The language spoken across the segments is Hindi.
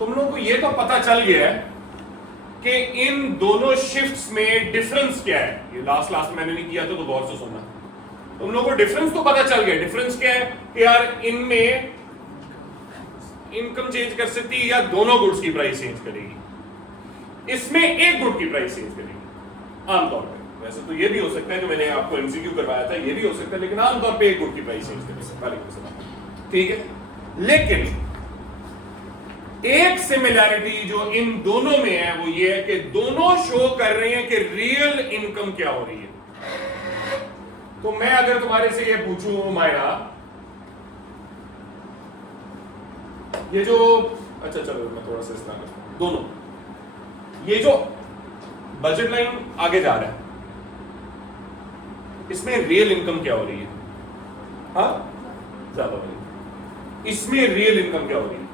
तुम लोगों को ये तो पता चल गया है कि इन दोनों शिफ्ट्स में डिफरेंस क्या है। ये लास्ट में मैंने नहीं किया तो गौर से सुनना। तुम लोगों को डिफरेंस तो पता चल गया। डिफरेंस क्या है कि यार इनमें इनकम चेंज कर सकती है या दोनों गुड्स की प्राइस चेंज करेगी, इसमें एक गुड की प्राइस चेंज करेगी आमतौर पे। वैसे तो ये भी हो सकता है जो मैंने आपको एमसीक्यू करवाया था, ये भी हो सकता है, लेकिन आमतौर पे एक गुड की प्राइस चेंज करेगी। ठीक है, लेकिन एक सिमिलैरिटी जो इन दोनों में है वो ये है कि दोनों शो कर रहे हैं कि रियल इनकम क्या हो रही है। तो मैं अगर तुम्हारे से ये पूछूं मायरा, ये जो अच्छा चलो मैं थोड़ा सा इस्तेमाल करता हूं, दोनों ये जो बजट लाइन आगे जा रहा है इसमें रियल इनकम क्या हो रही है? हाँ ज्यादा वाली, इसमें रियल इनकम क्या हो रही है?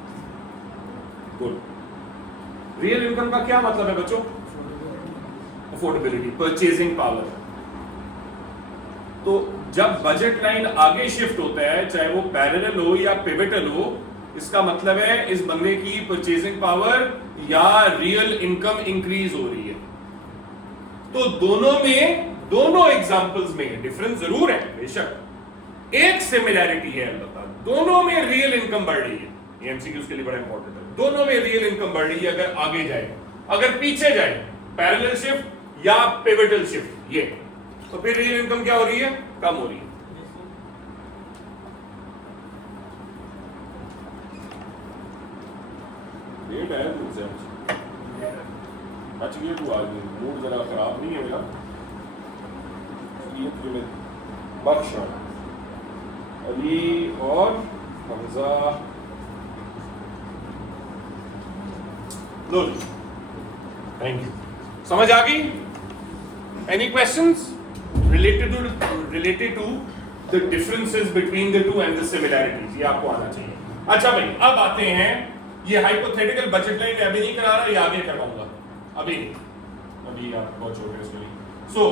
गुड। रियल इनकम का क्या मतलब है बच्चों? Affordability, purchasing power. तो जब बजट लाइन आगे शिफ्ट होता है, चाहे वो पैरेलल हो या पिवटल हो, इसका मतलब है इस बंदे की परचेजिंग पावर या रियल इनकम इंक्रीज हो रही है। तो दोनों एग्जांपल्स में डिफरेंस जरूर है बेशक, एक सिमिलैरिटी है अलबत्ता, दोनों में रियल इनकम बढ़ रही है। ये एमसीक्यूज के लिए बड़ा इंपॉर्टेंट है। दोनों में रियल इनकम बढ़ रही है अगर आगे जाए, अगर पीछे जाए पैरेलल शिफ्ट या पिवटल शिफ्ट, ये तो फिर रियल इनकम क्या हो रही है? कम हो रही है। लेट है तुमसे बच गया तू, आज मूड जरा खराब नहीं है मेरा, ये तुझे बख्श अली और हमजा। लो थैंक यू, समझ आ गई? Any questions related to the differences between the two and the similarities? ये आपको आना चाहिए। अच्छा भाई, अब आते हैं, ये हाइपोथेटिकल बजट लाइन अभी नहीं करा रहा, ये आगे करवाऊंगा, अभी आप बहुत छोटे उसके लिए। सो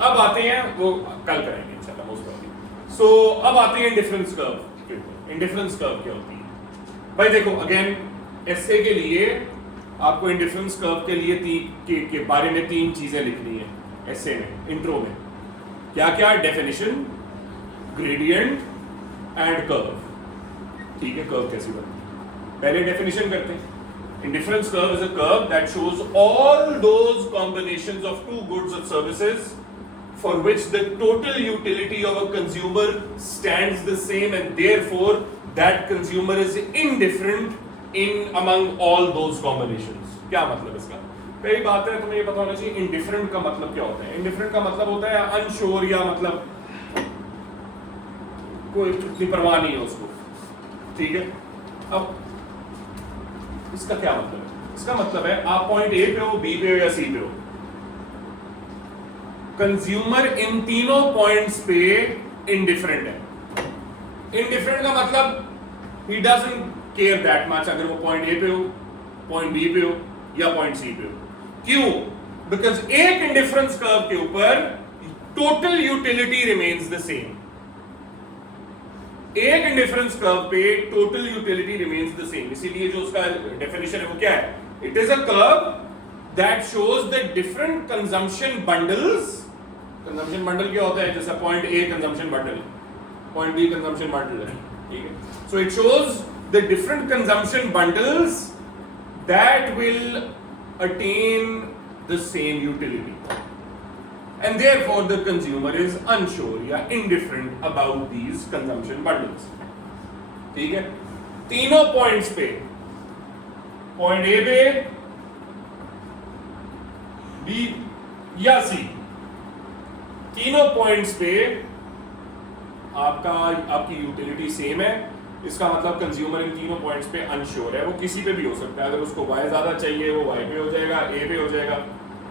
अब आते हैं, वो कल करेंगे इंशाल्लाह मोस्ट प्रॉब्ली। सो अब आते हैं इंडिफरेंस कर्व। इंडिफरेंस कर्व क्या होती है भाई? देखो अगेन एसए के लिए आपको इंडिफरेंस कर्व के लिए के बारे में 3 चीजें लिखनी है एसए में, इंट्रो में। क्या क्या? Definition, gradient and curve. ठीक है, कर्व कैसी बनती है? पहले डेफिनेशन करते हैं। Indifference curve is a curve that shows all those combinations of two goods और services for which the total utility of a consumer stands the same and therefore that consumer is indifferent in among all those combinations. क्या मतलब इसका? पहली बात है तुम्हें ये पता होना चाहिए इंडिफरेंट का मतलब क्या होता है। इंडिफरेंट का मतलब होता है अनश्योर, या मतलब कोई इतनी परवाह नहीं है उसको। ठीक है, अब इसका क्या मतलब है? इसका मतलब है आप पॉइंट ए पे हो, बी पे हो या सी पे हो, कंज्यूमर इन तीनों पॉइंट्स पे इंडिफरेंट है। इंडिफरेंट का मतलब he doesn't care that much अगर वो पॉइंट ए पे हो, पॉइंट बी पे हो या पॉइंट सी पे हो। क्यों? बिकॉज एक इंडिफरेंस कर्व के ऊपर total utility remains the same. एक इंडिफरेंस कर्व पे total utility remains the same, इसीलिए जो उसका डेफिनेशन है वो क्या है? It is a curve that shows the different consumption bundles. consumption bundle क्या होता है? जैसा point A consumption bundle, point B consumption bundle है, ठीक है? So it shows the different consumption bundles that will attain the same utility, and therefore the consumer is unsure या indifferent about these consumption bundles. ठीक है? तीनों points पे, point A पे, बी या सी, तीनों पॉइंट्स पे आपकी यूटिलिटी सेम है। इसका मतलब कंज्यूमर इन तीनों पॉइंट्स पे अनश्योर है। वो किसी पे भी हो सकता है, अगर उसको y ज्यादा चाहिए वो y पे हो जाएगा, a पे हो जाएगा,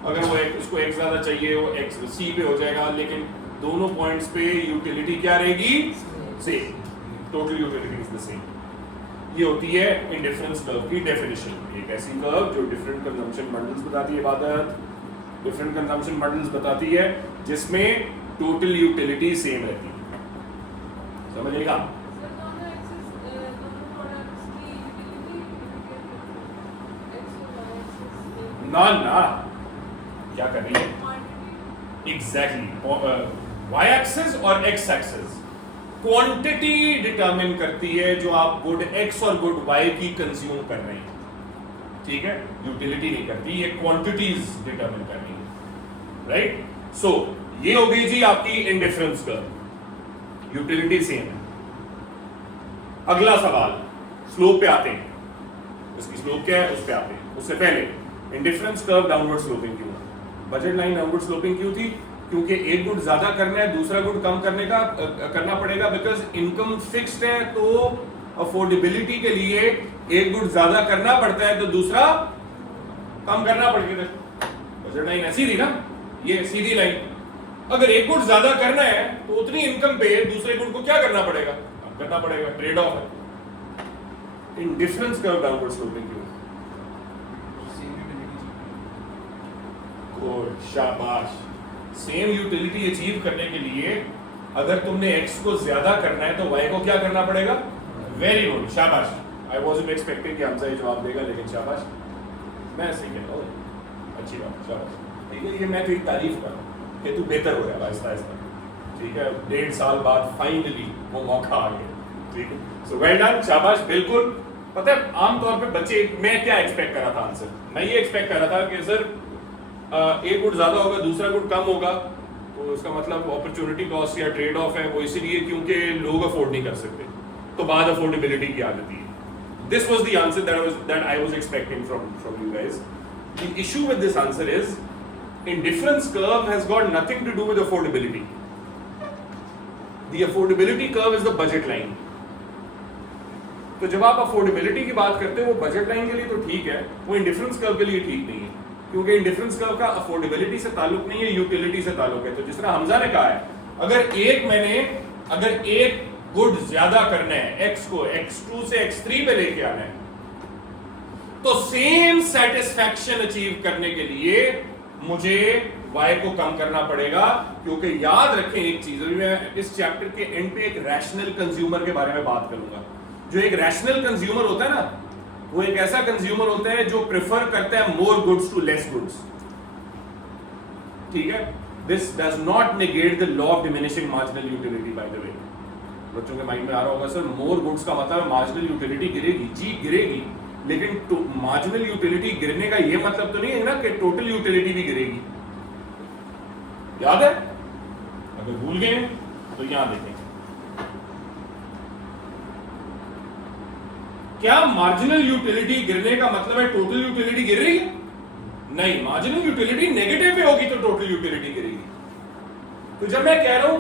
अगर वो उसको x ज्यादा चाहिए वो x c पे हो जाएगा, लेकिन दोनों पॉइंट्स पे यूटिलिटी क्या रहेगी? Same, total utility is the same. ये होती है इंडिफरेंस कर्व की डेफिनेशन। एक ऐसी कर्व जो डिफरेंट कंजम्पशन बंडल्स बताती है, इबादत डिफरेंट कंजम्पशन बंडल्स बताती है, जिसमें टोटल यूटिलिटी सेम रहती है। समझिएगा? ना ना, क्या कर रही है एग्जैक्टली, वाई एक्सिस और एक्स एक्सिस क्वांटिटी डिटरमिन करती है जो आप गुड एक्स और गुड वाई की कंज्यूम कर रहे हैं, ठीक है, यूटिलिटी नहीं करती, ये क्वांटिटीज डिटरमिन कर रही है, राइट। सो ये हो गई जी आपकी इंडिफरेंस कर्व, यूटिलिटी सेम है। अगला सवाल, स्लोप पे आते हैं, इसकी स्लोप क्या है उस पे आते हैं। उससे पहले इंडिफरेंस कर्व डाउनवर्ड स्लोपिंग क्यों है? बजट लाइन डाउनवर्ड स्लोपिंग क्यों थी? क्योंकि एक गुड ज्यादा करना है, दूसरा गुड कम करना पड़ेगा, बिकॉज इनकम फिक्स्ड है, तो अफोर्डेबिलिटी के लिए एक गुड ज्यादा करना पड़ता है तो दूसरा कम करना पड़ेगा। बजट लाइन ऐसी थी ना, ये सीधी लाइन। अगर एक गुड ज्यादा करना है तो उतनी इनकम पे दूसरे गुड को क्या करना पड़ेगा? कम करना पड़ेगा, ट्रेड ऑफ है। इंडिफरेंस कर्व डाउनवर्ड स्लोपिंग क्यों? गुड, शाबाश। सेम यूटिलिटी अचीव करने के लिए अगर तुमने x को ज्यादा करना है तो y को क्या करना पड़ेगा? वेरी गुड, शाबाश। आई वाज़न्ट एक्सपेक्टिंग कि हमजा ये जवाब देगा, लेकिन शाबाश, मैं ऐसे ही कहता हूँ, अच्छी बात, शाबाश, ठीक है। ये मैं तेरी तारीफ कर रहा हूँ कि तू बेहतर हो रहा है आहिस्ता आहिस्ता, ठीक है। 1.5 साल बाद फाइनली वो मौका आ गया, ठीक है। सो वेल डन, शाबाश, बिल्कुल। पता है आमतौर पे बच्चे, मैं क्या एक्सपेक्ट कर रहा था आंसर, मैं ये एक्सपेक्ट कर रहा था कि सर एक गुड ज्यादा होगा, दूसरा गुड कम होगा, तो इसका मतलब अपॉर्चुनिटी कॉस्ट या ट्रेड ऑफ है, वो इसीलिए क्योंकि लोग अफोर्ड नहीं कर सकते, तो बाद अफोर्डेबिलिटी की आदत है। This was the answer that I was expecting from you guys. The issue with this answer is indifference curve has got nothing to do with affordability. The affordability curve is the budget line. तो जब आप अफोर्डेबिलिटी की बात करते हो, वो बजट लाइन के लिए तो ठीक है, वो इंडिफरेंस कर्व के लिए ठीक नहीं है, क्योंकि इंडिफरेंस कर्व का अफोर्डेबिलिटी से ताल्लुक नहीं है, यूटिलिटी से ताल्लुक है। तो जिस तरह हमजा ने कहा है, अगर एक गुड ज्यादा करना है, x को x2 से x3 पे लेके आना है, तो सेम सेटिस्फैक्शन अचीव करने के लिए मुझे y को कम करना पड़ेगा। क्योंकि याद रखें एक चीज, अभी मैं इस चैप्टर के एंड पे एक रैशनल कंज्यूमर के बारे में बात करूंगा। जो एक रैशनल कंज्यूमर होता है ना, वो एक ऐसा कंज्यूमर होता है जो प्रेफर करता है more goods to less goods, ठीक है। This does not negate the law of diminishing marginal utility. By the way, बच्चों के माइंड में आ रहा होगा सर मोर गुड्स का मतलब मार्जिनल यूटिलिटी गिरेगी। जी गिरेगी, लेकिन मार्जिनल यूटिलिटी गिरने का ये मतलब तो नहीं है ना कि टोटल यूटिलिटी भी गिरेगी। याद है? अगर भूल गए तो यहां देखें, क्या मार्जिनल यूटिलिटी गिरने का मतलब है टोटल यूटिलिटी गिर रही है? नहीं, मार्जिनल यूटिलिटी नेगेटिव में होगी तो टोटल यूटिलिटी गिरेगी। तो जब मैं कह रहा हूं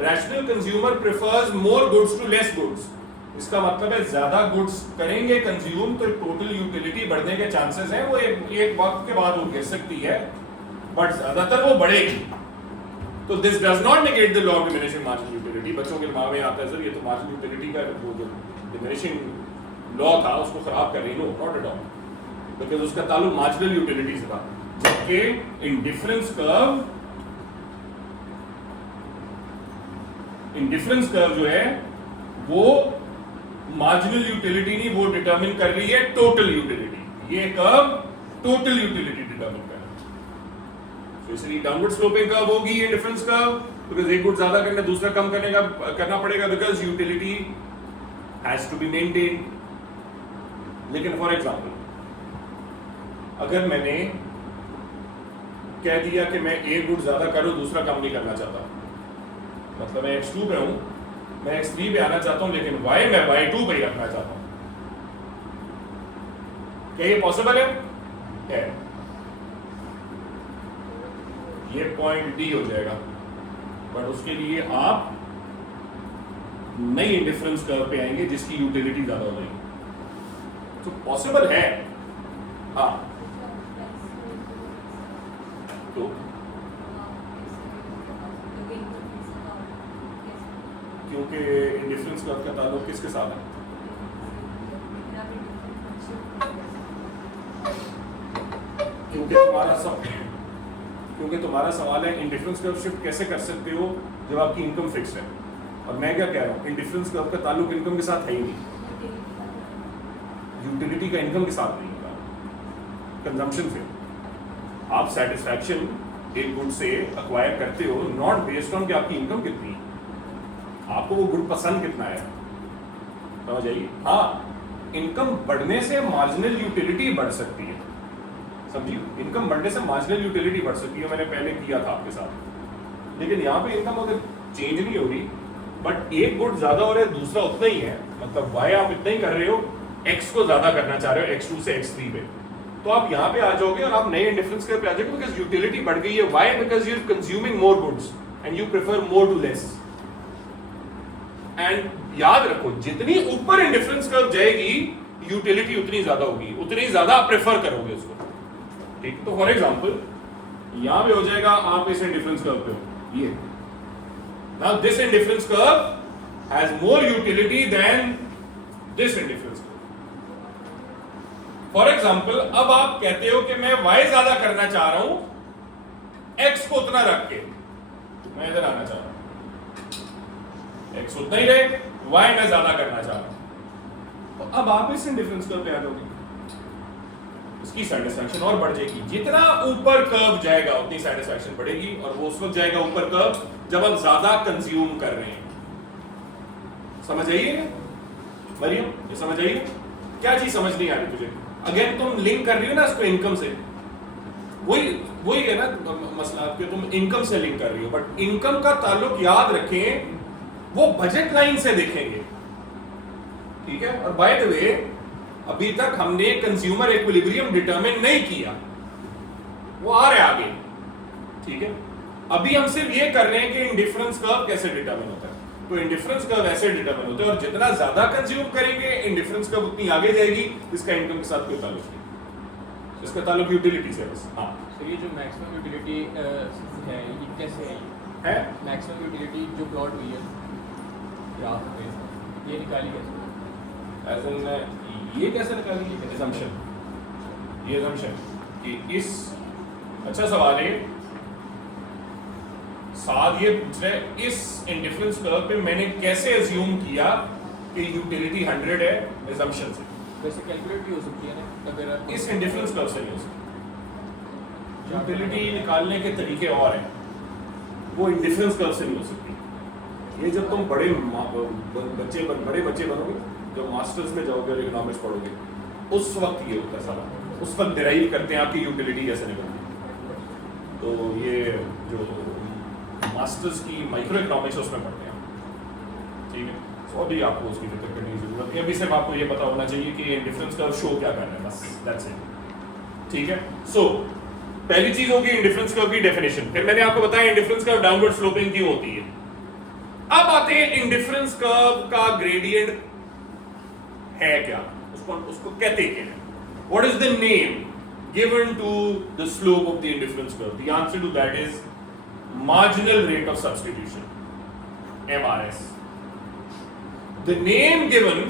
rational consumer prefers more goods to less goods, इसका मतलब है ज्यादा गुड्स करेंगे कंज्यूम तो टोटल यूटिलिटी बढ़ने के चांसेस हैं। वो एक वक्त के बाद वो गिर सकती है, बट ज्यादातर वो बढ़ेगी। तो this does not negate the law of diminishing marginal utility. बच्चों के दिमाग में आता है सर ये तो मार्जिनल यूटिलिटी का वो जो डिमिनिशिंग लॉ था उसको खराब कर रही। No, not at all, because उसका ताल्लुक मार्जिनल यूटिलिटी से था। जबकि इंडिफरेंस कर्व जो है वो मार्जिनल यूटिलिटी नहीं, वो डिटरमिन कर रही है टोटल यूटिलिटी। ये कर्व टोटल यूटिलिटी डिटरमिन कर रहा है। तो इसलिए डाउनवर्ड स्लोपिंग कर्व होगी इंडिफरेंस कर्व, बिकॉज एक गुड ज्यादा करना दूसरा कम करना पड़ेगा, because utility has to be maintained. लेकिन फॉर एग्जाम्पल, अगर मैंने कह दिया कि मैं एक गुड ज्यादा करूं दूसरा कम नहीं करना चाहता, मतलब मैं x2 पे हूं, मैं x3 पे आना चाहता हूं, लेकिन y मैं y2 पे ही रखना चाहता हूं, क्या ये पॉसिबल है? ये पॉइंट D हो जाएगा, बट उसके लिए आप नई इंडिफरेंस कर्व पे आएंगे जिसकी यूटिलिटी ज्यादा हो जाएगी। तो पॉसिबल है, हाँ। तो क्योंकि इंडिफरेंस कर्व का ताल्लुक किसके साथ है? क्योंकि तुम्हारा सवाल है इंडिफरेंस कर्व शिफ्ट कैसे कर सकते हो जब आपकी इनकम फिक्स है। और मैं क्या कह रहा हूँ, इंडिफरेंस कर्व का ताल्लुक इनकम के साथ है ही नहीं, यूटिलिटी का इनकम के साथ नहीं होगा, कंजम्पशन से। आप सेटिस्फैक्शन एक गुड से अक्वायर करते हो नॉट बेस्ड ऑन कि आपकी इनकम कितनी है, आपको वो गुड पसंद कितना है, समझ आइए। हाँ, इनकम बढ़ने से मार्जिनल यूटिलिटी बढ़ सकती है, समझिए, इनकम बढ़ने से मार्जिनल यूटिलिटी बढ़ सकती है, मैंने पहले किया था आपके साथ। लेकिन यहाँ पे इनकम अगर चेंज नहीं हो रही बट एक गुड ज्यादा हो रहा है दूसरा उतना ही है, मतलब वाई आप इतना ही कर रहे हो, एक्स को ज्यादा करना चाह रहे हो x2 से x3 पे, तो आप यहाँ पे आ जाओगे और आप नए इंडिफरेंस कर्व पे आ जाओगे बिकॉज यूटिलिटी बढ़ गई है। Why? Because you are consuming more goods and you prefer more to less. And याद रखो जितनी ऊपर इंडिफरेंस कर्व जाएगी यूटिलिटी उतनी ज्यादा होगी, उतनी ज्यादा आप प्रेफर करोगे उसको, ठीक। तो फॉर एग्जांपल यहां पे हो जाएगा आप इस इंडिफरेंस कर्व पे हो, ये now this indifference curve has more utility than this indifference curve. For example, अब आप कहते हो कि मैं y ज्यादा करना चाह रहा हूं, x को उतना रख के मैं इधर आना चाह रहा हूं, x उतना ही रहे, y मैं ज्यादा करना चाह रहा हूं, तो अब आप इस इंडिफरेंस कर्व पे आ जाओगे, उसकी सेटिस्फैक्शन और बढ़ जाएगी। जितना ऊपर कर्व जाएगा उतनी सेटिस्फैक्शन बढ़ेगी, और वो उस वक्त जाएगा ऊपर कर्व जब हम ज्यादा कंज्यूम कर रहे हैं। समझ आइए मरियम, ये समझ आइए? क्या चीज समझ नहीं आ रही तुझे? अगेन तुम लिंक कर रही हो ना इसको इनकम से, वही है ना मसला कि तुम इनकम से लिंक कर रही हो, बट इनकम का ताल्लुक याद रखें वो बजट लाइन से देखेंगे, ठीक है। और बाय द वे अभी तक हमने कंज्यूमर इक्विलिब्रियम डिटरमिन नहीं किया, वो आ रहा है आगे, ठीक है। अभी हम सिर्फ ये कर रहे हैं कि इंडिफरेंस कर्व कैसे डिटरमिन होता है। तो इंडिफरेंस कर्व ऐसे डिटरमिन होता है, और जितना ज्यादा कंज्यूम करेंगे इंडिफरेंस कर्व उतनी आगे जाएगी। इसका इनकम के साथ कोई ताल्लुक नहीं, इसका ताल्लुक यूटिलिटी से बस। हाँ सर, ये जो मैक्सिमम यूटिलिटी है ये कैसे है? मैक्सिमम यूटिलिटी जो प्लॉट हुई है ग्राफ में, ये निकाली कैसे? एज इन ये कैसे निकालेंगे? assumption, ये assumption कि इस, अच्छा सवाल है, साथ ये पूछ रहे हैं इस इंडिफरेंस कर्व पे मैंने कैसे अज्यूम किया कि यूटिलिटी 100 है assumption से। वैसे कैलकुलेट भी हो सकती है ना अगर इस इंडिफरेंस कर्व से नहीं हो सकती, यूटिलिटी निकालने के तरीके और हैं, वो इंडिफरेंस कर्व से नहीं हो सकती। ये जब तुम बड़े बच्चे बनोगे, जब मास्टर्स में जाओगे और इकोनॉमिक्स पढ़ोगे, उस वक्त ये होता है सारा, उस वक्त डिराइव करते हैं आपकी यूटिलिटी कैसे निकलती। तो ये जो मास्टर्स की माइक्रो इकोनॉमिक्स उसमें पढ़ते हैं, ठीक है। तो अभी आपको उसकी फिक्र करने की जरूरत है, अभी सिर्फ आपको ये पता होना चाहिए कि इंडिफरेंस कर्व शो क्या कर रहा है, बस दैट्स इट, ठीक है। सो पहली चीज होगी इंडिफरेंस कर्व की डेफिनेशन, फिर मैंने आपको बताया इंडिफरेंस कर्व डाउनवर्ड स्लोपिंग क्यों होती है। अब आते हैं इंडिफरेंस कर्व का ग्रेडियंट है क्या, उसको कहते क्या है, what is the name given to the slope of the indifference curve? The answer to that is marginal rate of substitution, MRS. The name given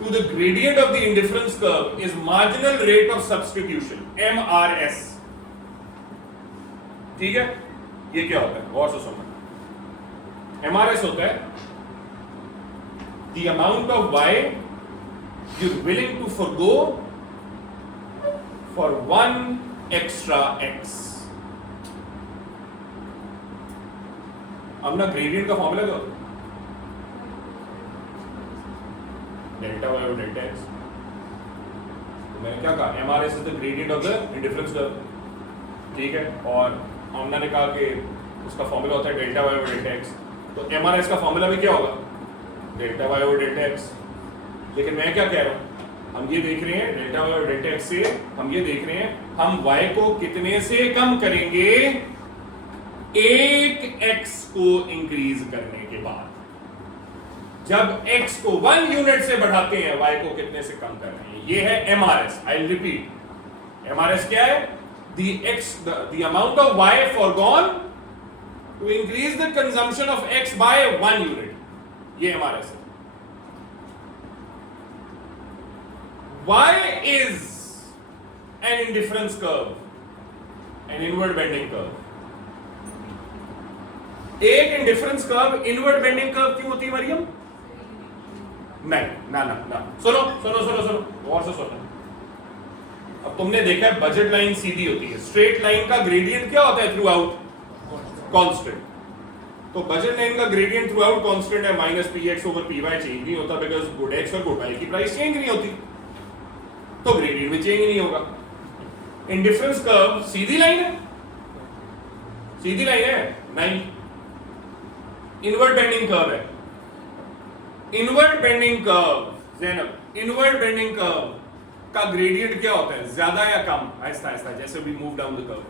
to the gradient of the indifference curve is marginal rate of substitution, MRS. ठीक है, ये क्या होता है गौर से सुनना। MRS होता है the amount of y you're willing to forgo for one extra x. अब ना ग्रेडियंट का फॉर्मूला क्या होता है? डेल्टा वाई और डेल्टा एक्स। तो मैंने क्या कहा, MRS is the gradient of the indifference curve, ठीक है। और हमने ने कहा कि उसका फॉर्मूला होता है डेल्टा वाई और डेल्टा एक्स, तो MRS का फॉर्मूला भी क्या होगा? डेल्टा वाई और डेल्टा एक्स। लेकिन मैं क्या कह रहा हूं, हम ये देख रहे हैं डेल्टा वाई और डेल्टा एक्स से, हम ये देख रहे हैं हम y को कितने से कम करेंगे, एक x को इंक्रीज करने के बाद। जब x को 1 यूनिट से बढ़ाते हैं y को कितने से कम कर रहे हैं, ये है MRS। I will repeat, MRS क्या है? the amount of y foregone to increase the consumption of x by 1 unit, ये MRS है। y is an indifference curve, an inward bending curve। एक indifference curve inward bending curve क्यों होती है मरियम? नहीं, ना ना ना, सुनो सुनो सुनो सुनो, गौर से सुनो। अब तुमने देखा बजट लाइन सीधी होती है, स्ट्रेट लाइन का ग्रेडियंट क्या होता है थ्रू आउट? कांस्टेंट। तो बजट लाइन का ग्रेडियंट थ्रू आउट कांस्टेंट है, minus P X over P Y change नहीं होता, बिकॉज गुड एक्स और गुड वाई की प्राइस चेंज नहीं होती, तो ग्रेडियंट भी चेंज नहीं होगा। इंडिफरेंस कर्व सीधी लाइन है, सीधी लाइन है नहीं, इनवर्ट बेंडिंग कर्व है। Inward bending curve Zainab, inward bending curve का ग्रेडियंट क्या होता है, ज्यादा या कम? आहिस्ता आहिस्ता जैसे we move down the curve,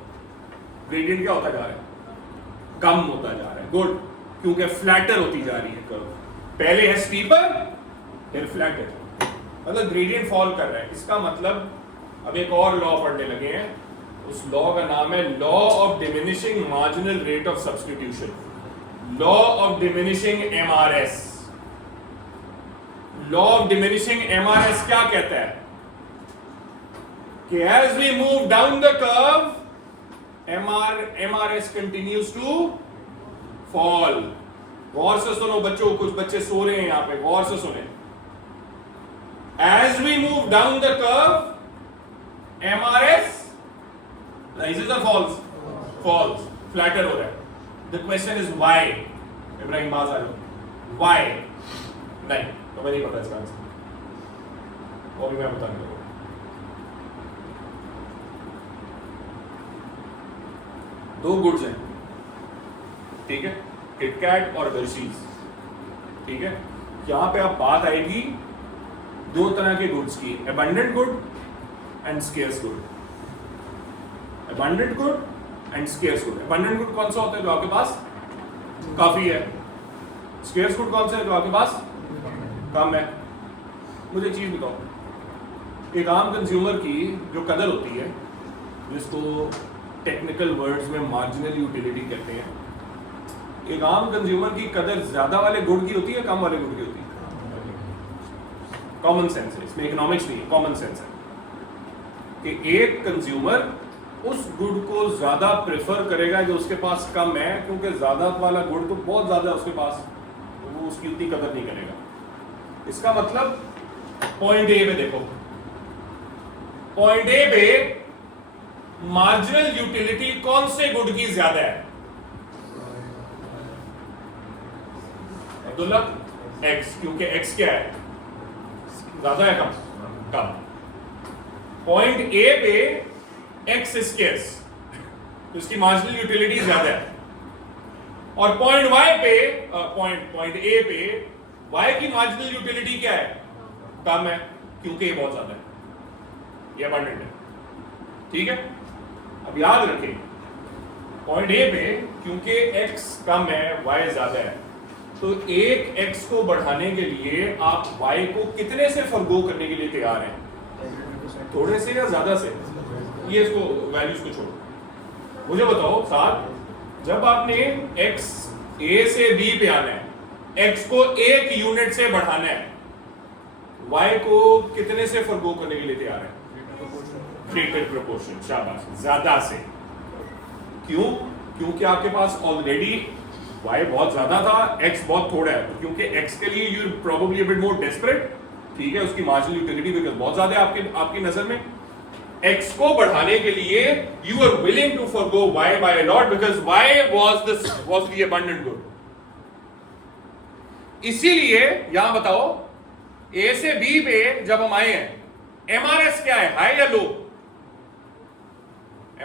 gradient क्या होता जा रहा है? कम होता जा रहा है। गुड, क्योंकि फ्लैटर होती जा रही है कर्व, पहले है स्टीपर फिर फ्लैटर, मतलब ग्रेडियंट फॉल कर रहा है। इसका मतलब अब एक और लॉ पढ़ने लगे हैं, उस लॉ का नाम है law of diminishing marginal rate of substitution, law of diminishing MRS. Law of diminishing MRS क्या कहता है कि as we move down the curve, MRS continues to fall. गौर से सुनो बच्चों, कुछ बच्चे सो रहे हैं यहां पे, गौर से सुने। As we move down the curve, MRS rises or falls? Falls. Flatter हो रहा है। The question is why? Ibrahim बाज आ जाओ। Why? नहीं, तो मैं नहीं पता इसका आंसर, वो भी मैं बताऊंगा। दो गुड्स हैं, ठीक है, किटकैट और हर्शीज, ठीक है। यहां पे अब बात आएगी दो तरह के गुड्स की, abundant good and scarce good. Abundant good and scarce good. Abundant good कौन सा होता है? जो आपके पास काफी है। स्केर्स गुड कौन सा है? जो आपके पास कम है। मुझे एक चीज बताओ, एक आम कंज्यूमर की जो कदर होती है, जिसको टेक्निकल वर्ड्स में मार्जिनल यूटिलिटी कहते हैं, एक आम कंज्यूमर की कदर ज्यादा वाले गुड की होती है, कम वाले गुड की होती है? कॉमन सेंस है इसमें, इकोनॉमिक्स नहीं है, कॉमन सेंस है कि एक कंज्यूमर उस गुड को ज्यादा प्रेफर करेगा जो उसके पास कम है, क्योंकि ज्यादा वाला गुड तो बहुत ज्यादा है उसके पास, तो वो उसकी उतनी कदर नहीं करेगा। इसका मतलब पॉइंट ए पे देखो, पॉइंट ए पे मार्जिनल यूटिलिटी कौन से गुड की ज्यादा है? अब्दुल्ला, एक्स, क्योंकि एक्स क्या है? ज्यादा है कम? कम। पॉइंट ए पे एक्स स्केर्स, तो इसकी मार्जिनल यूटिलिटी ज्यादा है। और पॉइंट वाई पे, पॉइंट ए पे वाई की मार्जिनल यूटिलिटी क्या है? कम है, क्योंकि ये बहुत ज्यादा है, ये अबंडेंट है, ठीक है। अब याद रखें, पॉइंट ए पे क्योंकि x कम है, y ज्यादा है, तो एक x को बढ़ाने के लिए आप y को कितने से फर्गो करने के लिए तैयार हैं? थोड़े से या ज्यादा से? ये इसको वैल्यूज को छोड़ो, मुझे बताओ साथ, जब आपने x a से b पे आना है, x को एक यूनिट से बढ़ाना है, y को कितने से फर्गो करने के लिए तैयार है? ट्रीटेड प्रोपोर्शन, शाबाश, ज्यादा से। क्यों? क्योंकि आपके पास ऑलरेडी y बहुत ज्यादा था, x बहुत थोड़ा है, तो क्योंकि x के लिए you probably a bit more desperate, ठीक है, उसकी मार्जिनल यूटिलिटी बिकॉज़ बहुत ज्यादा है आपकी नजर में। x को बढ़ाने के लिए you are willing to forgo y by a lot because y was the abundant good. इसीलिए यहां बताओ, a से b पे जब हम आए हैं, MRS क्या है, हाई या लो?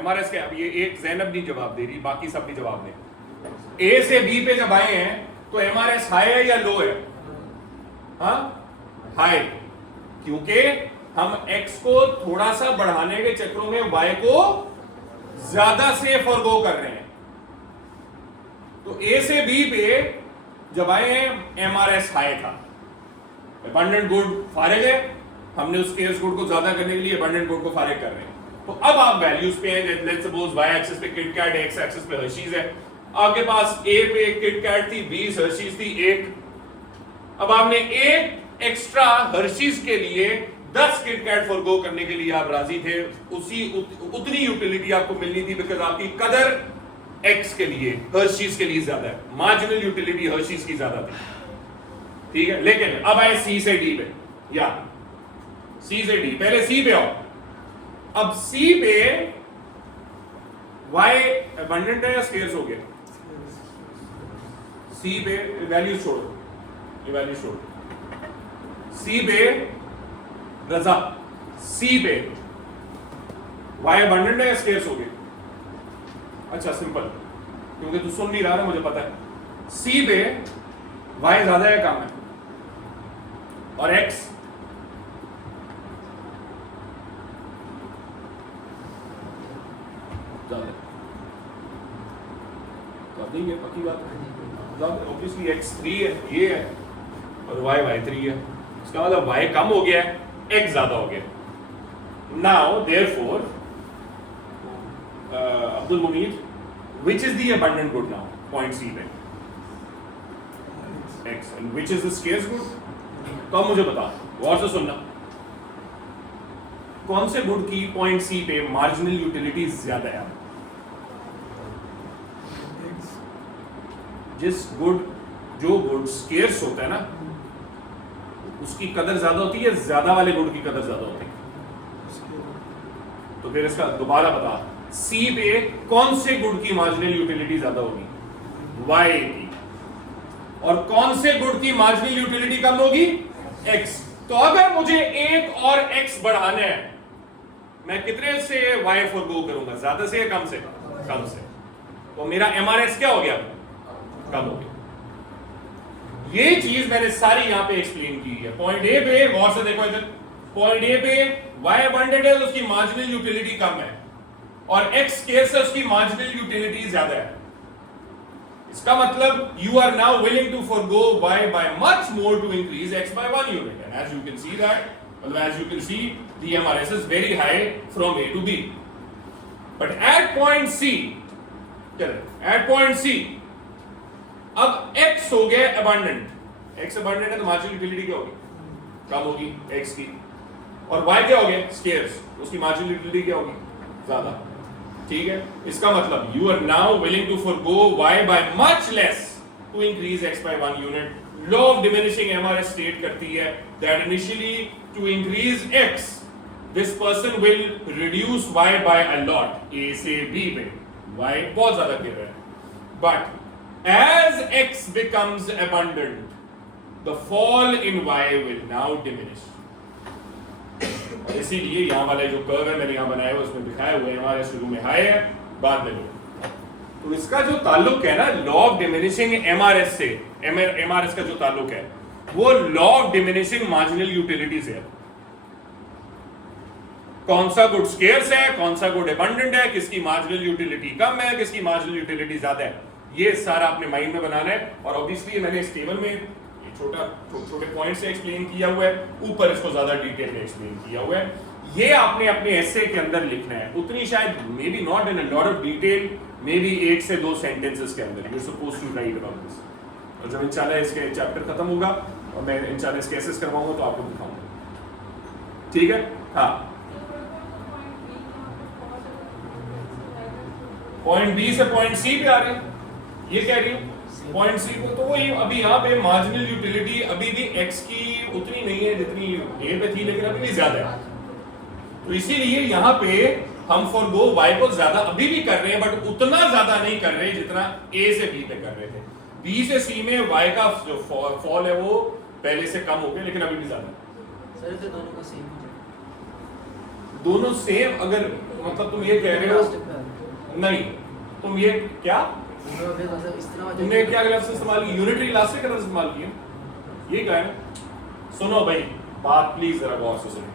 MRS क्या है? अब ये एक ज़ैनब नहीं जवाब दे रही, बाकी सब भी जवाब दें। A से B पे जब आए हैं तो MRS हाई है या लो है? हाँ, हाई, क्योंकि हम X को थोड़ा सा बढ़ाने के चक्करों में Y को ज्यादा से फॉरगो कर रहे हैं। तो A से B पे जब आए हैं MRS हाई था, अबंडेंट गुड फारिग है, हमने उस स्केर्स गुड को ज्यादा करने के लिए अबंडेंट गुड को फारिग कर रहे हैं। तो अब आप वैल्यूज पे हैं, लेट्स सपोज y एक्सिस पे किटकैट, x एक्सिस पे हर्शीज है, आपके पास a पे किटकैट थी, 20 हर्शीज थी, 1। अब आपने एक एक्स्ट्रा हर्शीज के लिए 10 किटकैट फॉरगो करने के लिए आप राजी थे, उतनी यूटिलिटी आपको मिलनी थी, बिकॉज आपकी कदर x के लिए, हर्शीज के लिए ज्यादा है, मार्जिनल यूटिलिटी हर्शीज की ज्यादा थी, ठीक है। लेकिन अब आए c से d पे, या c से d, पहले c पे आओ। अब C पे y अबंडेंट है या स्केर्स हो गया? C पे वैल्यू छोड़ो, ये वैल्यू छोड़ो। C पे रजा, C पे y अबंडेंट है या स्केर्स हो गया? अच्छा सिंपल, क्योंकि तू सुन नहीं रहा ना, मुझे पता है। C पे y ज्यादा है कम है? और x ज्यादा, ये पक्की बात है। ऑब्वियसली x 3 है, ये है, और y 3 है। इसका मतलब y कम हो गया है, x ज्यादा हो गया। Now therefore Abdul Munir, which is the abundant good now? Point C पे x, and which is the scarce good? तो अब मुझे बता, गौर से सुनना, कौन से गुड की पॉइंट सी पे मार्जिनल यूटिलिटी ज्यादा है? जो गुड स्केर्स होता है ना, उसकी कदर ज्यादा होती है, ज्यादा वाले गुड की कदर ज्यादा होती है। तो फिर इसका दोबारा बता, सी पे कौन से गुड की मार्जिनल यूटिलिटी ज्यादा होगी? y की। और कौन से गुड की मार्जिनल यूटिलिटी कम होगी? x। तो अगर मुझे एक और x बढ़ाना है, मैं कितने से y फॉरगो करूंगा? ज्यादा से या कम से? कम से। तो मेरा MRS क्या हो गया? कम हो गया। ये चीज मैंने सारी यहां पे एक्सप्लेन की है। पॉइंट ए पे गौर से देखो इधर, पॉइंट ए पे y अबंडेंट है तो उसकी मार्जिनल यूटिलिटी कम है, और x स्केर्स है उसकी मार्जिनल यूटिलिटी ज्यादा है। इसका मतलब you are now willing to forgo y by much more to increase x by 1 unit, and as you can see that, well, as you can see the MRS is very high from A to B, but at point C, at point C अब x हो गया abundant, x abundant है तो मार्जिनल यूटिलिटी क्या होगी? कम होगी x की, और y क्या हो गया? स्केर्स, उसकी मार्जिनल यूटिलिटी क्या होगी? ज्यादा। ठीक है, इसका मतलब you are now willing to forgo y by much less to increase x by 1 unit. Law of diminishing MRS state करती है that initially to increase x this person will reduce y by a lot, A से B पे y बहुत ज्यादा गिर रहा है, but as x becomes abundant, the fall in y will now diminish. और इसीलिए यहाँ वाला जो कर्व है मैंने यहाँ बनाया हुआ, उसमें दिखाया हुआ है हमारे शुरू में हाई है, बाद में लो। तो इसका जो ताल्लुक है ना लॉ ऑफ डिमिनिशिंग एमआरएस से, एमआरएस का जो ताल्लुक है वो law of diminishing marginal utility से है। कौन सा गुड स्केर्स है, कौन सा गुड अबंडेंट है, किसकी मार्जिनल यूटिलिटी कम है, किसकी मार्जिनल यूटिलिटी ज्यादा है, ये सारा अपने माइंड में बनाना है। और ऑब्वियसली मैंने इस टेबल में छोटे पॉइंट से एक्सप्लेन किया हुआ है, ऊपर इसको ज्यादा डिटेल में एक्सप्लेन किया हुआ है। ये आपने अपने एसे के अंदर लिखना है, उतनी शायद maybe not in a lot of detail, maybe 1 से 2 सेंटेंसेस के अंदर you are supposed to write about this. और जब इंशाल्लाह इसके चैप्टर खत्म होगा और मैं इंशाल्लाह इसके एसेस करवाऊंगा तो आपको दिखाऊंगा। ठीक है, हाँ। पॉइंट बी से पॉइंट सी पे आ रहे हैं, ये कह रही हूँ पॉइंट सी को। तो वही अभी यहाँ पे मार्जिनल यूटिलिटी अभी भी x की उतनी नहीं है जितनी a पे थी, लेकिन अभी भी ज्यादा है। तो इसीलिए यहाँ पे हम फॉरगो y को ज्यादा अभी भी कर रहे हैं, बट उतना ज्यादा नहीं कर रहे जितना a से b पे कर रहे थे। b से c में y का जो फॉल है वो पहले से कम हो गया, लेकिन अभी भी ज्यादा। सर तो दोनों का सेम है, दोनों सेम। अगर मतलब तुम ये कह रहे हो, नहीं तुम ये क्या, तुमने क्या लफ्ज़ इस्तेमाल की? यूनिटरी इलास्टिक का लफ्ज़ इस्तेमाल किया, ये क्या है? सुनो भाई बात, प्लीज जरा गौर से सुनो,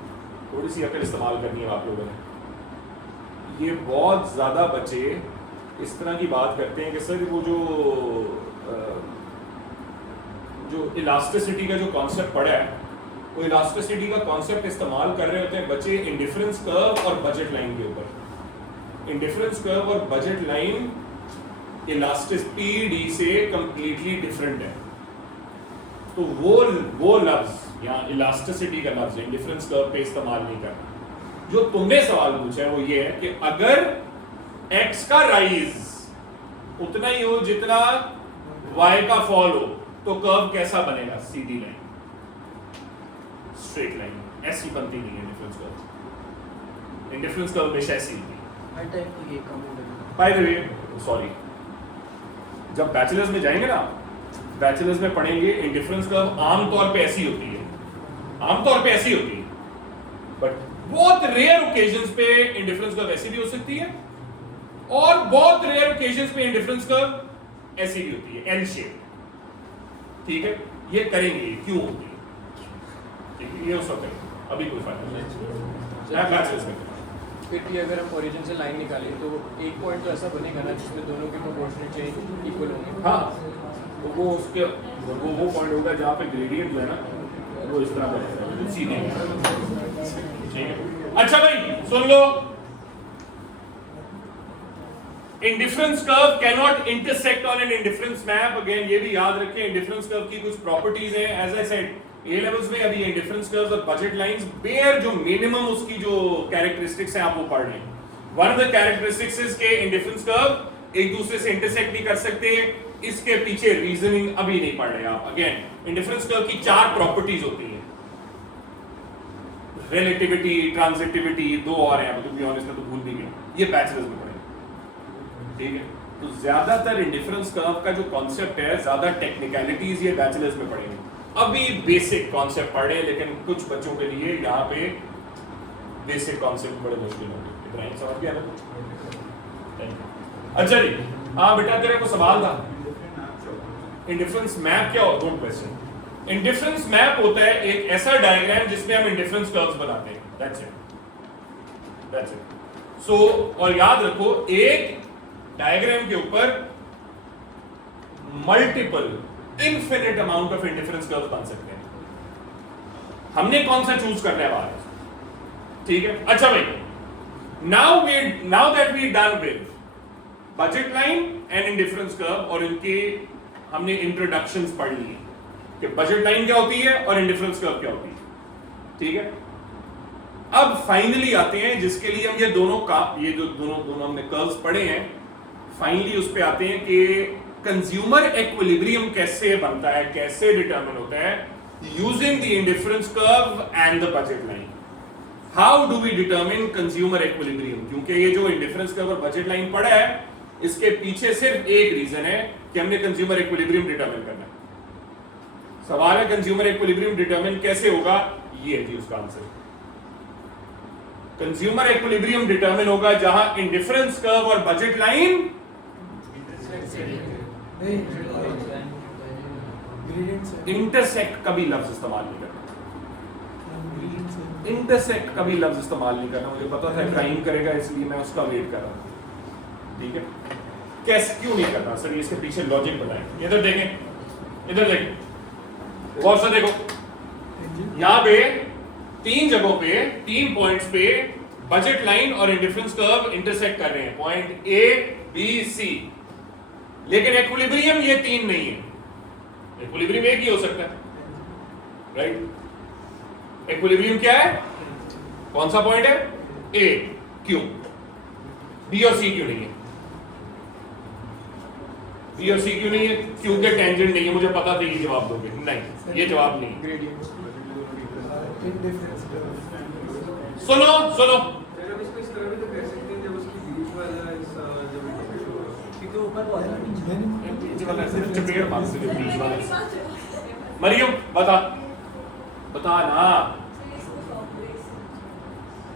थोड़ी सी अकल इस्तेमाल करनी है आप लोगों ने। ये बहुत ज्यादा बच्चे इस तरह की बात करते हैं कि सर वो जो इलास्टिसिटी का जो कॉन्सेप्ट पढ़ा है, वो इलास्टिसिटी का कॉन्सेप्ट इस्तेमाल कर रहे होते हैं बच्चे इंडिफरेंस कर्व और बजट लाइन के ऊपर। इंडिफरेंस कर्व और बजट लाइन इलास्टिसिटी से कंप्लीटली डिफरेंट है। तो वो लफ्ज या इलास्टिसिटी का लफ्ज इंडिफरेंस कर्व पे इस्तेमाल नहीं करना। जो तुमने सवाल पूछा है वो ये है कि अगर x का राइज उतना ही हो जितना y का फॉल हो तो कर्व कैसा बनेगा? सीधी लाइन, स्ट्रेट लाइन। ऐसी बनती नहीं है इंडिफरेंस कर्व। इंडिफरेंस कर्व हमेशा ऐसी होती है। हर टाइम को ये कम हो गया। बाय द वे सॉरी, जब बैचलर्स में जाएंगे ना, बैचलर्स में पढ़ेंगे इंडिफरेंस कर्व आमतौर पे ऐसी होती है, आमतौर पे ऐसी होती है, बट बहुत रेयर ओकेजन्स पे इंडिफरेंस कर्व ऐसी भी हो सकती है और बहुत रेयर ओकेजन्स पे इंडिफरेंस कर्व ऐसी भी होती है, एल शेप। ठीक है, ये करेंगे क्यों होती है, ठीक है, ये उस वक्त करेंगे, अभी कोई फायदा नहीं है बैचलर्स में। फिर भी अगर हम ओरिजिन से लाइन निकालें तो एक पॉइंट तो ऐसा बनेगा ना जिसमें दोनों के प्रोपोर्शनल चेंज इक्वल होंगे। हाँ, तो वो उसके वो पॉइंट होगा जहाँ पे ग्रेडियंट जो है ना वो इस तरह बनेगा सीधे। ठीक है, अच्छा भाई सुन लो, indifference curve cannot intersect on an indifference map. Again ये भी याद रखें, इंडिफरेंस कर्व की कुछ प्रॉपर्टीज हैं, as I said A levels में अभी इंडिफरेंस कर्व्स और बजट लाइंस बेयर जो मिनिमम उसकी जो कैरेक्टरिस्टिक्स हैं आप वो पढ़ लें। One of the characteristics is के इंडिफरेंस कर्व एक दूसरे से इंटरसेक्ट नहीं कर सकते, इसके पीछे रीजनिंग अभी नहीं पढ़ रहे आप। अगेन इंडिफरेंस कर्व की 4 प्रॉपर्टीज होती हैं, रिलेटिविटी, ट्रांजिटिविटी, 2 और हैं, टू बी ऑनेस्ट मैं तो भूल भी गया, ये बैचलर्स में पढ़ेंगे। ठीक है, तो ज्यादातर इंडिफरेंस कर्व का जो कॉन्सेप्ट है, ज्यादा टेक्निकलिटीज ये बैचलर्स में पढ़ेंगे। अभी बेसिक कॉन्सेप्ट पढ़े, लेकिन कुछ बच्चों के लिए यहाँ पे बेसिक कॉन्सेप्ट बड़े मुश्किल होंगे। इतना ही समझ गया ना? अच्छा जी, हाँ बेटा तेरे को सवाल था, इंडिफरेंस मैप क्या होता है? Good question. इंडिफरेंस मैप होता है एक ऐसा डायग्राम जिसमें हम इंडिफरेंस कर्व्स बनाते हैं, दैट्स इट। सो और याद रखो, एक डायग्राम के ऊपर multiple infinite amount of indifference curves बन सकते हैं। हमने कौन सा चूज करना है बाहर, ठीक है? अच्छा भाई, now that we done with budget line and indifference curve, और इनके हमने इंट्रोडक्शंस पढ़ ली कि बजट लाइन क्या होती है और इंडिफरेंस कर्व क्या होती है। ठीक है, अब फाइनली आते हैं जिसके लिए हम ये दोनों हमने कर्व्स पढ़े हैं, फाइनली उस पे आते हैं कि कंज्यूमर इक्विलिब्रियम कैसे बनता है, कैसे डिटरमिन होता है using the indifference curve and the budget line. How do we determine consumer equilibrium? क्योंकि ये जो इंडिफरेंस कर्व और बजट लाइन पढ़ा है, इसके पीछे सिर्फ एक रीजन है कि हमने कंज्यूमर इक्विलिब्रियम डिटरमिन करना है। सवाल है कंज्यूमर इक्विलिब्रियम डिटरमिन कैसे होगा, ये है जी उसका आंसर। कंज्यूमर इक्विलिब्रियम डिटरमिन होगा जहां इंडिफरेंस कर्व और बजट लाइन इंटरसेक्ट कभी लफ्ज इस्तेमाल नहीं करना, इंटरसेक्ट कभी लफ्ज इस्तेमाल नहीं करना। मुझे पता था क्राइम करेगा, इसलिए मैं उसका वेट कर रहा हूं। ठीक है, कैसे क्यों नहीं करना सर, इसके पीछे लॉजिक बताएं। इधर देखें, इधर देखें, गौर से देखो, यहां पे 3 जगहों पे 3 पॉइंट्स पे बजट लाइन और इंडिफरेंस कर्व इंटरसेक्ट कर रहे हैं, पॉइंट ए बी सी, लेकिन इक्विलिब्रियम ये 3 नहीं है। इक्विलिब्रियम एक ही हो सकता है, राइट? इक्विलिब्रियम क्या है, कौन सा पॉइंट है? ए। क्यों? बी और सी क्यों नहीं है? बी और सी क्यों नहीं है? क्योंकि टेंजेंट नहीं है। मुझे पता था ये जवाब दोगे, नहीं, ये जवाब नहीं। सुनो सुनो, मरियम बता ना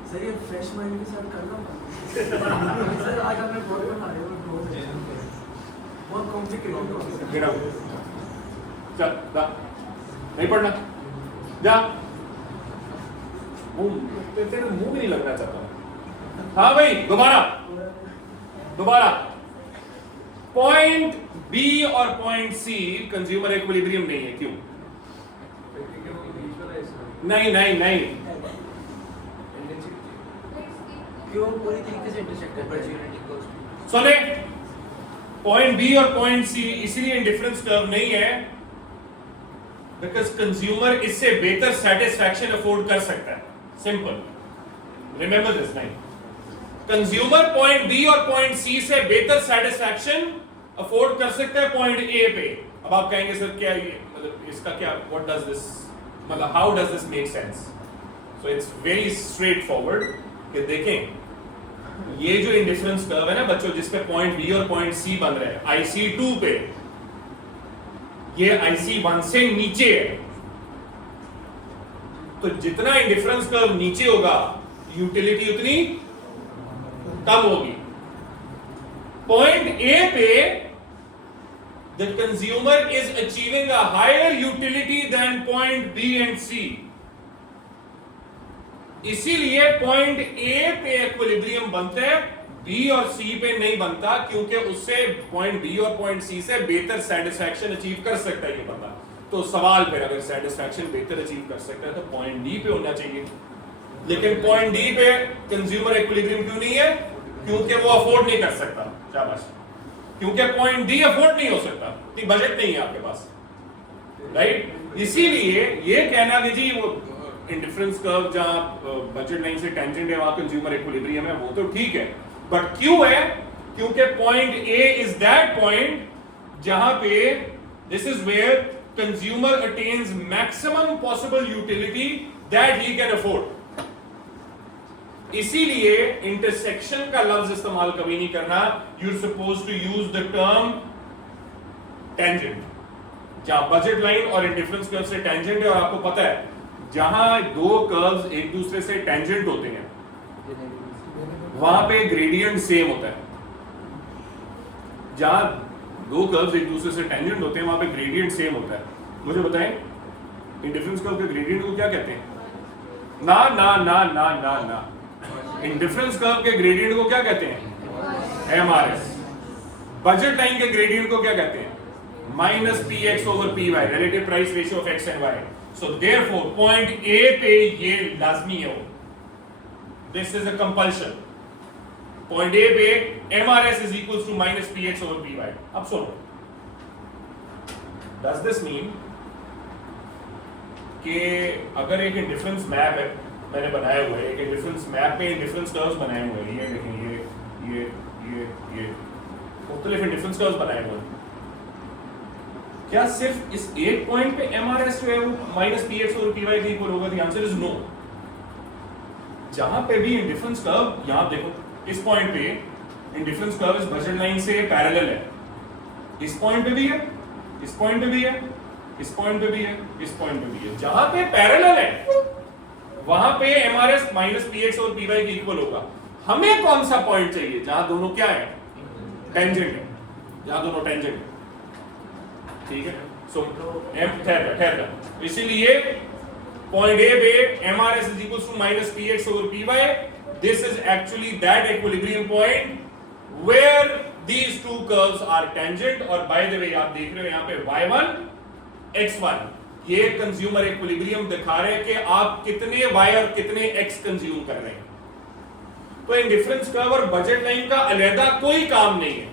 सर, ये फ्रेश माइंड के साथ करना सर, आज हमने बहुत बना रहे हो, बहुत कॉम्प्लिकेटेड। चल जा, नहीं पढ़ना जा, तेरे मुंह भी नहीं लगना चाहता। हाँ भाई, दोबारा पॉइंट बी और पॉइंट सी कंज्यूमर इक्विलिब्रियम नहीं है। क्यों नहीं? क्यों पूरी तरीके से इंटरसेक्ट कर सुने, पॉइंट बी और पॉइंट सी इसलिए इंडिफरेंस कर्व नहीं है बिकॉज कंज्यूमर इससे बेहतर सेटिस्फैक्शन अफोर्ड कर सकता है। Simple, remember this. नहीं, कंज्यूमर पॉइंट बी और पॉइंट सी से बेहतर सेटिस्फैक्शन अफोर्ड कर सकता है पॉइंट ए पे। अब आप कहेंगे सर क्या ये, मतलब इसका क्या, व्हाट डज दिस, मतलब how does this make sense? So it's very straight forward. कि देखें ये जो इंडिफरेंस कर्व है ना बच्चों, जिसपे पॉइंट बी और पॉइंट सी बन रहे हैं IC2 पे, ये IC1 से नीचे है, तो जितना इंडिफरेंस कर्व नीचे होगा यूटिलिटी उतनी कम होगी। पॉइंट ए पे the consumer is achieving a higher utility than point B and C, इसीलिए पॉइंट ए पे इक्विलिब्रियम बनता है, बी और सी पे नहीं बनता, क्योंकि उससे पॉइंट बी और पॉइंट सी से बेहतर सेटिस्फैक्शन अचीव कर सकता है ये बंदा। तो सवाल फिर अगर सेटिस्फैक्शन बेहतर अचीव कर सकता है तो पॉइंट डी पे होना चाहिए, लेकिन पॉइंट डी पे कंज्यूमर इक्विलिब्रियम क्यों नहीं है? क्योंकि वो अफोर्ड नहीं कर सकता। शाबाश, क्योंकि पॉइंट डी अफोर्ड नहीं हो सकता, इतनी बजट नहीं है आपके पास, राइट? इसीलिए ये कहना कि जी वो इंडिफरेंस कर्व जहां बजट लाइन से टेंजेंट है वहां कंज्यूमर इक्विलिब्रियम है, वो तो ठीक है, बट क्यों है? क्योंकि point A is that point जहां पे this is where consumer attains maximum possible utility that he can afford. इसीलिए इंटरसेक्शन का लफ्ज इस्तेमाल कभी नहीं करना, you are supposed to use the term tangent. जहां बजट लाइन और इंडिफरेंस कर्व से टेंजेंट है, और आपको पता है जहां दो कर्व्स एक दूसरे से टेंजेंट होते हैं वहां पे ग्रेडियंट सेम होता है। जहां दो कर्व्स एक दूसरे से टेंजेंट होते हैं वहां पे ग्रेडियंट सेम होता है। मुझे बताएं इंडिफरेंस कर्व के ग्रेडियंट को क्या कहते हैं? ना ना ना ना ना ना, इंडिफरेंस कर्व के ग्रेडियंट को क्या कहते हैं? MRS। बजट लाइन के ग्रेडियंट को क्या कहते हैं? -PX/PY, relative price ratio of X and Y। So therefore point A पे ये लाजमी है, this is a compulsion. Point A पे MRS is equals to -PX/PY। अब सुनो, डज दिस मीन कि अगर एक इंडिफरेंस मैप है मैंने बनाया हुआ है, एक इंडिफरेंस मैप में इंडिफरेंस कर्व्स बनाए हुए हैं, ये देखें ये मुख्तलिफ इंडिफरेंस कर्व्स बनाए हुए हैं, क्या सिर्फ इस एक पॉइंट पे MRS जो है वो -PX/PY के इक्वल होगा? The answer is no. जहां पे भी इंडिफरेंस कर्व, यहां देखो इस पॉइंट पे इंडिफरेंस कर्व इस बजट लाइन से पैरेलल है, इस पॉइंट पे भी है, इस पॉइंट पे भी है, इस पॉइंट पे भी है, इस पॉइंट पे भी है। जहां पे पैरेलल है वहां पे MRS -PX/PY के इक्वल होगा। हमें कौन सा पॉइंट चाहिए जहां दोनों क्या है? टेंजेंट है, जहां दोनों टेंजेंट है, ठीक है? सो ठहर, इसीलिए पॉइंट ए पे MRS is equals to -PX/PY. This is actually that equilibrium point where these two curves are tangent। और by the way आप देख रहे हो यहाँ पे Y1 X1, ये कंज्यूमर इक्विलिब्रियम दिखा रहे हैं कि आप कितने Y और कितने X कंज्यूम कर रहे हैं। तो इंडिफरेंस कर्व और बजट लाइन का अलहदा कोई काम नहीं है,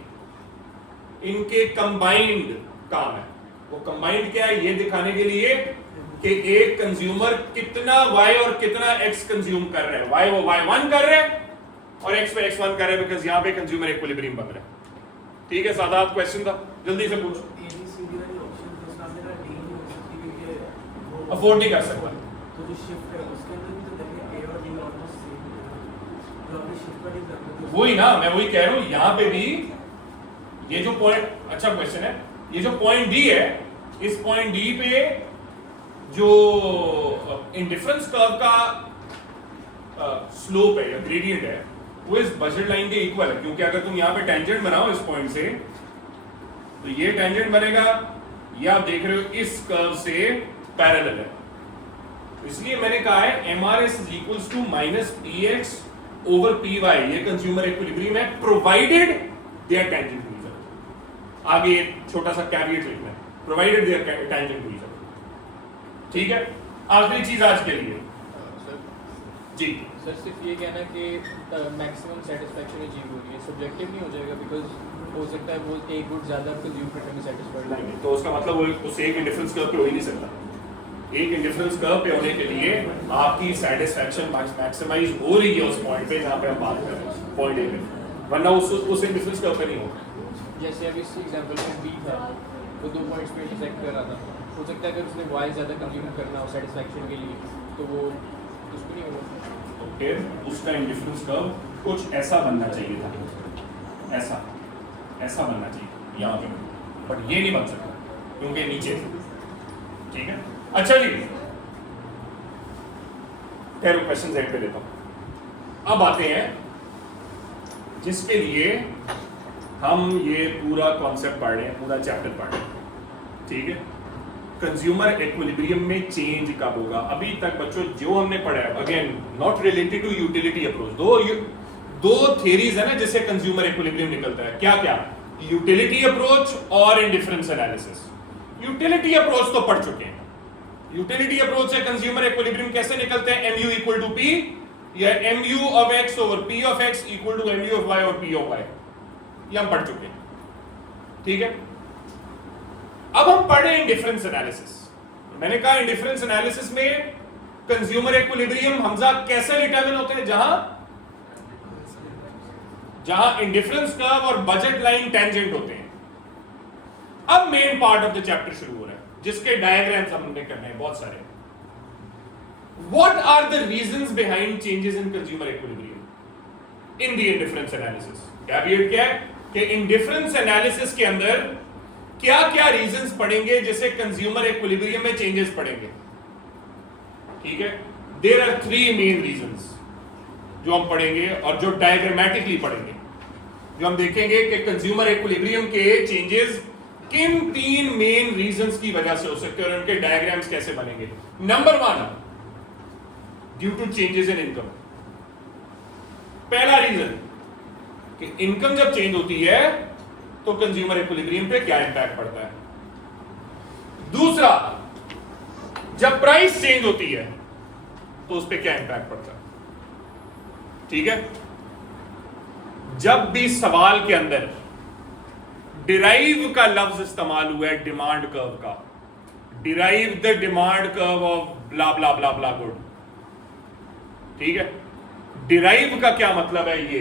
इनके कंबाइंड काम है। वो कंबाइंड क्या है? ये दिखाने के लिए कि एक कंज्यूमर कितना Y और कितना X कंज्यूम कर रहे हैं। Y वो Y1 कर रहे हैं और X पे X1 कर रहे हैं, बिकॉज़ यहां पे कंज्यूमर इक्विलिब्रियम बन रहा है। ठीक है, सादा क्वेश्चन था, जल्दी से पूछो। अफोर्ड नहीं कर सकता तो जो शिफ्ट है उसके अंदर भी तो देखिए A और D ऑलमोस्ट सेम है, तो अपनी शिफ्ट पर ही करते हैं। वही ना, मैं वही कह रहा हूं, यहां पे भी ये जो पॉइंट, अच्छा क्वेश्चन है, ये जो पॉइंट डी है, इस पॉइंट डी पे जो इंडिफरेंस कर्व का स्लोप है या ग्रेडियंट है वो इस बजट लाइन के इक्वल है, क्योंकि अगर तुम यहां पे टेंजेंट बनाओ इस पॉइंट से तो ये टेंजेंट बनेगा, ये आप देख रहे हो इस कर्व से पैरेलल है। इसलिए मैंने कहा है MRS is equals to -PX/PY, ये कंज्यूमर इक्विलिब्रियम है provided they are tangent to each other. आगे छोटा सा कैविएट लिखना है, provided they are tangent to each other. ठीक है, आखिरी चीज आज के लिए जी सर, सिर्फ ये कहना कि मैक्सिमम सेटिस्फैक्शन अचीव हो रही है, सब्जेक्टिव नहीं हो जाएगा? बिकॉज हो सकता है वो एक गुड ज्यादा कंज्यूम करने में सेटिस्फाइड नहीं, तो उसका मतलब वो उस एक इंडिफरेंस कर्व पे हो ही नहीं सकता। एक इंडिफरेंस कर्व पे होने के लिए आपकी सेटिस्फैक्शन मैक्सिमाइज हो रही है उस पॉइंट पे जहां पे हम बात कर रहे हैं, पॉइंट ए पे, वरना उस इंडिफरेंस कर्व पे नहीं होगा। जैसे अभी इस एग्जांपल में B था, वो 2 पॉइंट्स पे इंटरसेक्ट कर रहा था, हो सकता है अगर उसने Y ज़्यादा कंज्यूम करना हो सेटिस्फैक्शन के लिए तो वो उसको नहीं होगा। फिर उसका इंडिफरेंस कर्व कुछ ऐसा बनना चाहिए था, ऐसा ऐसा बनना चाहिए यहाँ पे, बट ये नहीं बन सकता क्योंकि नीचे थे। ठीक है, अच्छा जी, ठहरो क्वेश्चन एंड पे देता हूं। अब आते हैं जिसके लिए हम ये पूरा कॉन्सेप्ट पढ़ रहे हैं, पूरा चैप्टर पढ़ रहे हैं। ठीक है, कंज्यूमर इक्विलिब्रियम में चेंज कब होगा। अभी तक बच्चों जो हमने पढ़ा है, again not related to utility approach, दो थियरीज है ना जिससे कंज्यूमर इक्विलिब्रियम निकलता है, क्या क्या, यूटिलिटी अप्रोच और इंडिफरेंस एनालिसिस। यूटिलिटी अप्रोच तो पढ़ चुके हैं। यूटिलिटी अप्रोच से कंज्यूमर इक्विलिब्रियम कैसे निकलते हैं, mu इक्वल टू p या mu of x over p of x equal to mu of y और p ऑफ y, ये हम पढ़ चुके हैं। ठीक है, अब हम पढ़ रहे हैं इंडिफरेंस एनालिसिस। मैंने कहा इंडिफरेंस एनालिसिस में कंज्यूमर इक्विलिब्रियम हमजा कैसे डिटरमिन होते हैं, जहां इंडिफरेंस कर्व और बजट लाइन टेंजेंट होते हैं। अब main part of the chapter शुरू हो रहा है जिसके डायग्राम्स हमने करने हैं बहुत सारे। What are the reasons behind changes in consumer equilibrium in the indifference analysis. Caveat क्या है कि इंडिफरेंस एनालिसिस के अंदर क्या क्या रीजंस पड़ेंगे जिससे कंज्यूमर इक्विलिब्रियम में चेंजेस पड़ेंगे। ठीक है, देयर आर 3 मेन रीजंस जो हम पढ़ेंगे और जो डायग्रामेटिकली पढ़ेंगे, जो हम देखेंगे कि कंज्यूमर इक्विलिब्रियम के चेंजेस किन 3 मेन रीजंस की वजह से हो सकते हैं और उनके डायग्राम्स कैसे बनेंगे। Number 1, due to changes in income. पहला रीजन कि इनकम जब चेंज होती है तो कंज्यूमर इक्विलिब्रियम पे क्या इंपैक्ट पड़ता है। दूसरा, जब प्राइस चेंज होती है तो उस पर क्या इंपैक्ट पड़ता है। ठीक है, जब भी सवाल के अंदर डिराइव का लफ्ज इस्तेमाल हुआ है डिमांड कर्व का, derive the demand curve of blah blah blah blah good. ठीक है, डिराइव का क्या मतलब है, ये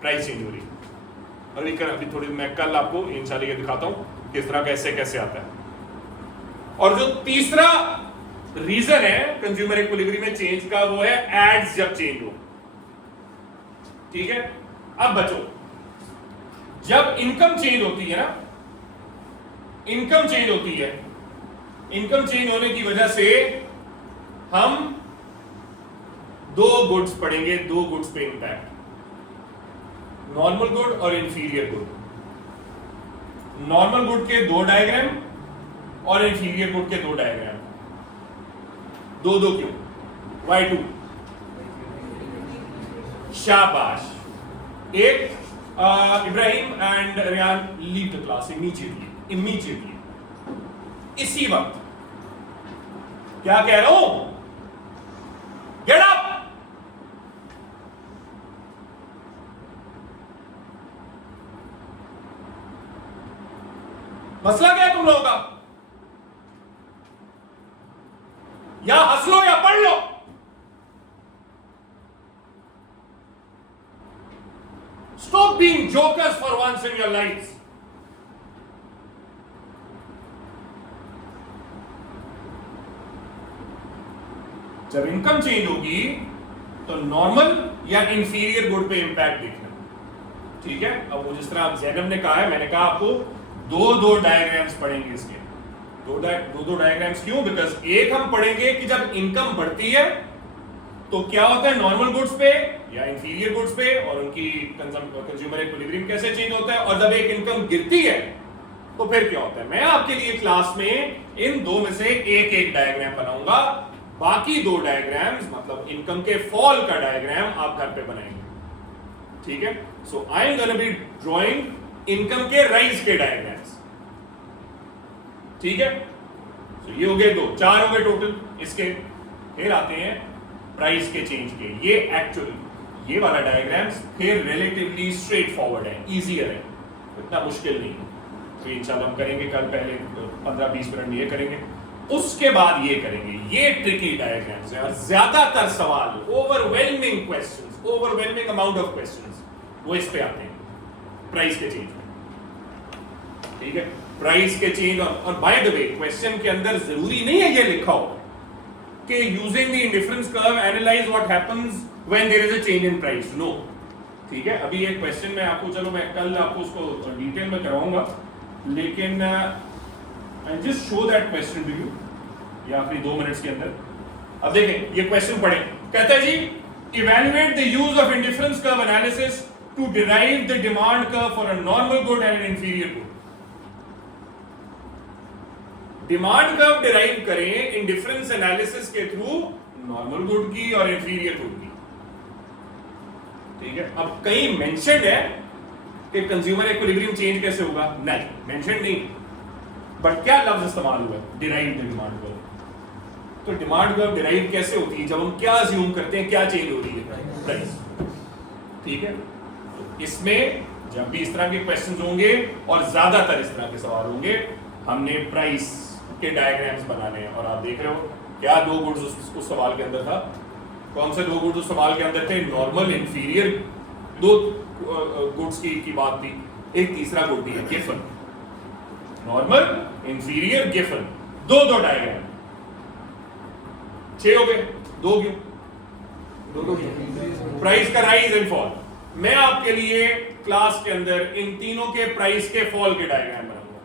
प्राइस चेंज हो रही। अभी थोड़ी मैं कल आपको इंशाल्लाह ये दिखाता हूं किस तरह कैसे कैसे आता है। और जो तीसरा रीजन है कंज्यूमर इक्विलिब्रियम में चेंज का, वो है एड्स जब चेंज हो। ठीक है, अब बच्चों जब इनकम चेंज होती है ना, इनकम चेंज होती है, इनकम चेंज होने की वजह से हम 2 गुड्स पढ़ेंगे, 2 गुड्स पे इंपैक्ट, नॉर्मल गुड और इंफीरियर गुड। नॉर्मल गुड के 2 डायग्राम और इंफीरियर गुड के 2 डायग्राम। 2 क्यों, Y2, शाबाश। एक Ibrahim and Riyan leave the class immediately इसी वक्त। क्या कह रहा हूं, गेट अप। मसला क्या है तुम लोगों का, या हंस लो या पढ़ लो। Stop being jokers for once in your lives. जब इनकम चेंज होगी तो नॉर्मल या इंफीरियर गुड पे इंपैक्ट देखना। ठीक है, अब वो जिस तरह आप जैनब ने कहा है, मैंने कहा आपको 2 डायग्राम्स पढ़ेंगे इसके। 2 डायग्राम्स क्यों, बिकॉज एक हम पढ़ेंगे कि जब इनकम बढ़ती है तो क्या होता है नॉर्मल गुड्स पे या इंफीरियर गुड्स पे, और उनकी कंज्यूमर इक्विलिब्रियम कैसे चेंज होता है, और जब एक इनकम गिरती है तो फिर क्या होता है। मैं आपके लिए क्लास में इन 2 में से एक डायग्राम बनाऊंगा, बाकी 2 डायग्राम्स मतलब इनकम के फॉल का डायग्राम आप घर पे बनाएंगे। ठीक है, so I am gonna be drawing income के राइज के डायग्राम्स। ठीक है, तो ये हो गए 2, 4 हो गए टोटल इसके। फिर आते हैं प्राइस के चेंज के। ये एक्चुअली ये वाला डायग्राम्स फिर रिलेटिवली स्ट्रेट फॉरवर्ड है, इजियर है, इतना मुश्किल नहीं है। तो इंशाल्लाह हम करेंगे कल, पहले 15-20 मिनट में ये करेंगे, उसके बाद ये करेंगे। ये ट्रिकी डायग्राम्स है और ज्यादातर सवाल, overwhelming questions, overwhelming amount of questions वो इस पे आते हैं प्राइस के चेंज में। ठीक है, प्राइस के चेंज। और बाय द वे क्वेश्चन के अंदर जरूरी नहीं है ये लिखा हो, कि using the indifference curve analyse what happens when there is a change in price, no. ठीक है, अभी एक क्वेश्चन मैं आपको, चलो मैं कल आपको उसको डिटेल में करवाऊंगा, लेकिन I just show that question to you, या फिर 2 मिनट्स के अंदर। अब देखें ये क्वेश्चन पढ़े, कहता है जी evaluate the use of indifference curve analysis to derive the demand curve for a normal good and an inferior good. Demand curve derive करें इंडिफरेंस एनालिसिस के थ्रू नॉर्मल गुड की और इंफीरियर गुड की। ठीक है, अब कहीं मेंशन है कि कंज्यूमर इक्विलिब्रियम चेंज कैसे होगा, नहीं मेंशन नहीं, बट क्या लफ्ज इस्तेमाल हुआ, डिराइव द डिमांड कर्व। तो डिमांड कर्व डिराइव कैसे होती है, जब हम क्या अज्यूम करते हैं, क्या चेंज हो रही है, प्राइस। ठीक है, तो इसमें जब भी इस तरह के क्वेश्चंस होंगे और ज्यादातर इस तरह के सवाल होंगे, हमने प्राइस के डायग्राम्स बनाने हैं। और आप देख रहे हो क्या 2 गुड्स उस सवाल के अंदर था, कौन से 2 गुड्स उस सवाल के अंदर थे, नॉर्मल इंफीरियर 2 गुड्स की बात थी, एक तीसरा गुड भी है Giffen, normal inferior Giffen, 2 diagram, 6 हो गए, 2 क्यों, 2 प्राइस का राइज एंड फॉल। मैं आपके लिए क्लास के अंदर इन तीनों के प्राइस के फॉल के डायग्राम बनाऊंगा।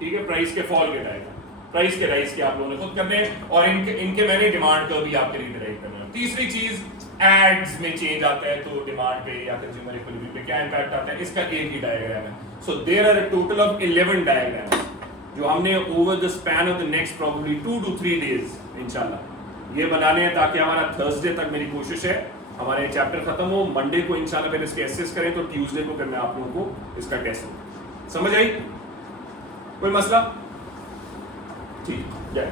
ठीक है, प्राइस के फॉल के डायग्राम, प्राइस के राइज के आप लोगों ने खुद करने हैं, और इनके मैंने डिमांड कर्व भी आपके लिए डिराइव करना है। तीसरी चीज, एड्स में चेंज आता है तो डिमांड पे या कंज्यूमर इक्विलिब्रियम पे क्या इंपैक्ट आता है, इसका एक ही डायग्राम है। So there are a total of 11 diagrams जो हमने over the span of the next probably 2 to 3 days इंशाल्लाह ये बनाने हैं, ताकि हमारा थर्सडे तक मेरी कोशिश है हमारे चैप्टर खत्म हो, मंडे को इंशाल्लाह फिर इसके एसेस करें, तो ट्यूसडे को फिर मैं आप लोगों को इसका टेस्ट हो। समझ आई, कोई मसला? ठीक, जय।